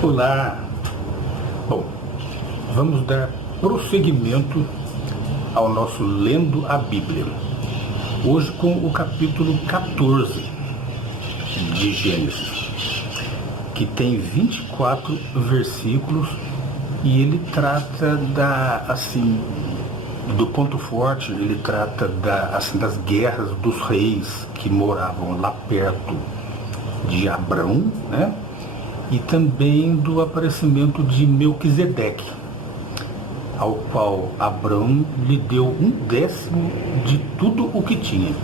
Olá! Bom, vamos dar prosseguimento ao nosso Lendo a Bíblia. Hoje com o capítulo 14 de Gênesis, que tem 24 versículos e ele trata do ponto forte, ele trata das guerras dos reis que moravam lá perto de Abrão, né? E também do aparecimento de Melquisedeque, ao qual Abrão lhe deu 1/10 de tudo o que tinha.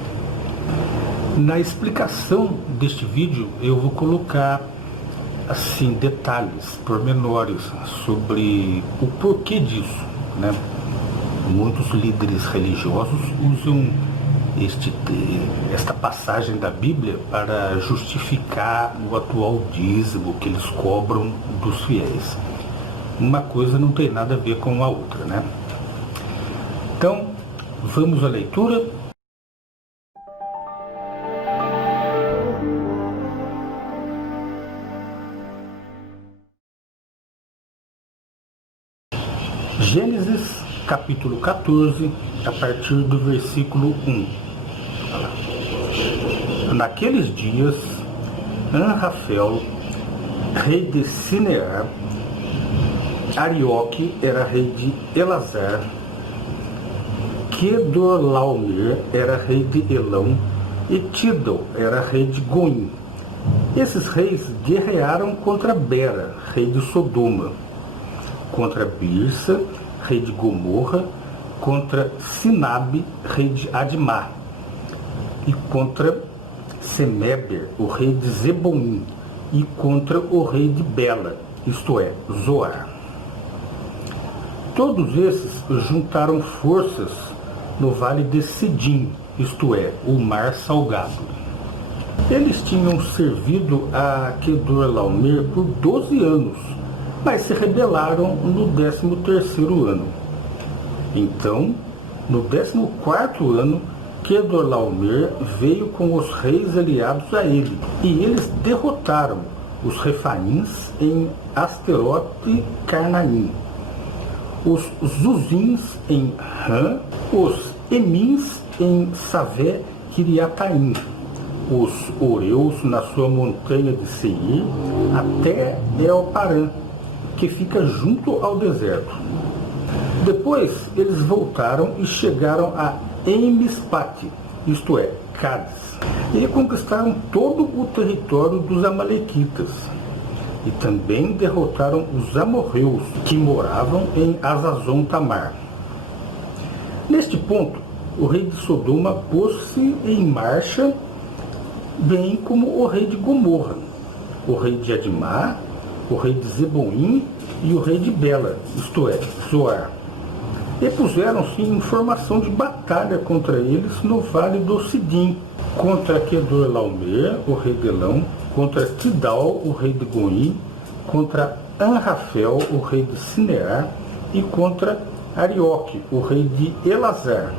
Na explicação deste vídeo eu vou colocar detalhes, pormenores sobre o porquê disso, né? Muitos líderes religiosos usam esta passagem da Bíblia para justificar o atual dízimo que eles cobram dos fiéis. Uma coisa não tem nada a ver com a outra, né? Então, vamos à leitura. Gênesis, capítulo 14, a partir do versículo 1. Naqueles dias, Anrafel, rei de Sinear, Arioque era rei de Elazar, Quedorlaomer era rei de Elão e Tidal era rei de Goim. Esses reis guerrearam contra Bera, rei de Sodoma, contra Birsa, rei de Gomorra, contra Sinabe, rei de Admá, e contra Semeber, o rei de Zeboim, e contra o rei de Bela, isto é, Zoar. Todos esses juntaram forças no vale de Sidim, isto é, o mar salgado. Eles tinham servido a Quedorlaomer por 12 anos, mas se rebelaram no 13º ano. Então, no 14º ano, Quedorlaomer veio com os reis aliados a ele, e eles derrotaram os Refaíns em Asterote e Carnaim, os Zuzins em Ram, os Emins em Savé Kiriataim, os Oreus na sua montanha de Seir, até El-Parã, que fica junto ao deserto. Depois eles voltaram e chegaram a Emispate, isto é, Cádiz, e conquistaram todo o território dos amalequitas. E também derrotaram os amorreus, que moravam em Azazon Tamar. Neste ponto, o rei de Sodoma pôs-se em marcha, bem como o rei de Gomorra, o rei de Admá, o rei de Zeboim e o rei de Bela, isto é, Zoar. E puseram-se em formação de batalha contra eles no vale do Sidim, contra Quedorlaomer, o rei de Elão, contra Tidal, o rei de Goim, contra Anrafel, o rei de Sinear, e contra Arioque, o rei de Elazar.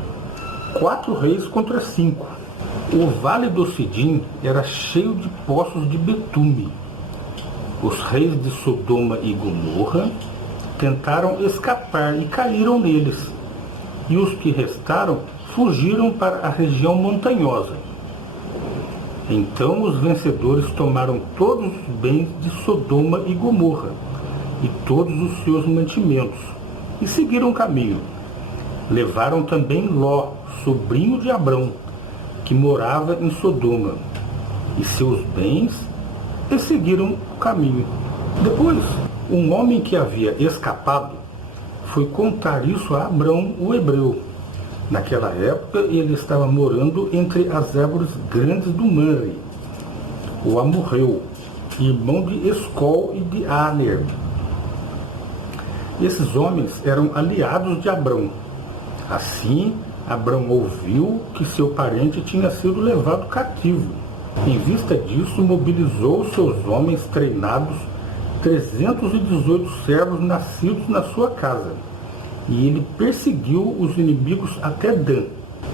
4 reis contra 5. O vale do Sidim era cheio de poços de betume. Os reis de Sodoma e Gomorra tentaram escapar e caíram neles, e os que restaram fugiram para a região montanhosa. Então os vencedores tomaram todos os bens de Sodoma e Gomorra, e todos os seus mantimentos, e seguiram o caminho. Levaram também Ló, sobrinho de Abrão, que morava em Sodoma, e seus bens, e seguiram o caminho. Depois, um homem que havia escapado foi contar isso a Abrão, o hebreu. Naquela época, ele estava morando entre as árvores grandes do Manre, o amorreu, irmão de Escol e de Aner. Esses homens eram aliados de Abrão. Assim, Abrão ouviu que seu parente tinha sido levado cativo. Em vista disso, mobilizou seus homens treinados, 318 servos nascidos na sua casa, e ele perseguiu os inimigos até Dan.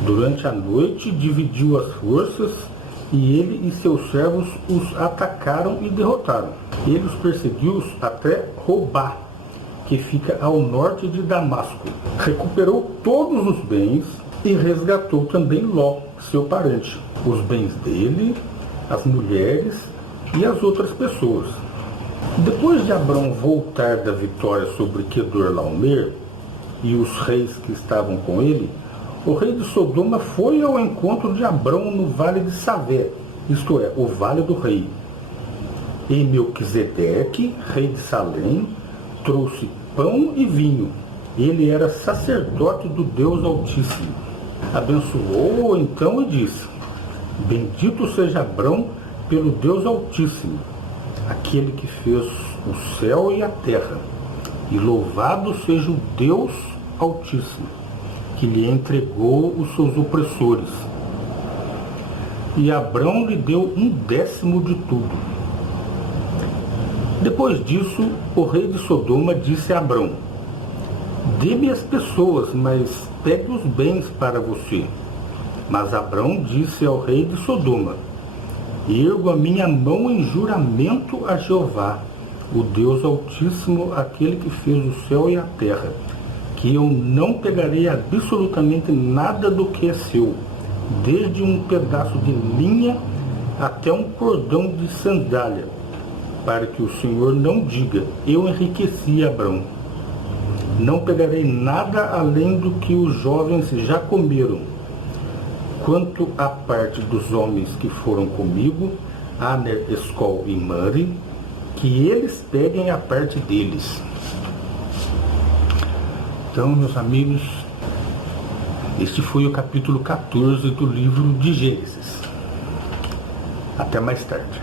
Durante a noite, dividiu as forças e ele e seus servos os atacaram e derrotaram. Ele os perseguiu até Robá, que fica ao norte de Damasco. Recuperou todos os bens e resgatou também Ló, seu parente, os bens dele, as mulheres e as outras pessoas. Depois de Abrão voltar da vitória sobre Quedorlaomer e os reis que estavam com ele, o rei de Sodoma foi ao encontro de Abrão no vale de Savé, isto é, o vale do rei. E Melquisedeque, rei de Salém, trouxe pão e vinho. Ele era sacerdote do Deus Altíssimo. Abençoou-o então e disse: Bendito seja Abrão pelo Deus Altíssimo, aquele que fez o céu e a terra, e louvado seja o Deus Altíssimo, que lhe entregou os seus opressores. E Abrão lhe deu 1/10 de tudo. Depois disso, o rei de Sodoma disse a Abrão: Dê-me as pessoas, mas pegue os bens para você. Mas Abrão disse ao rei de Sodoma: Ergo a minha mão em juramento a Jeová, o Deus Altíssimo, aquele que fez o céu e a terra, que eu não pegarei absolutamente nada do que é seu, desde um pedaço de linha até um cordão de sandália, para que o Senhor não diga: eu enriqueci Abrão. Não pegarei nada além do que os jovens já comeram. Quanto à parte dos homens que foram comigo, Aner, Escol e Mare, que eles peguem a parte deles. Então, meus amigos, este foi o capítulo 14 do livro de Gênesis. Até mais tarde.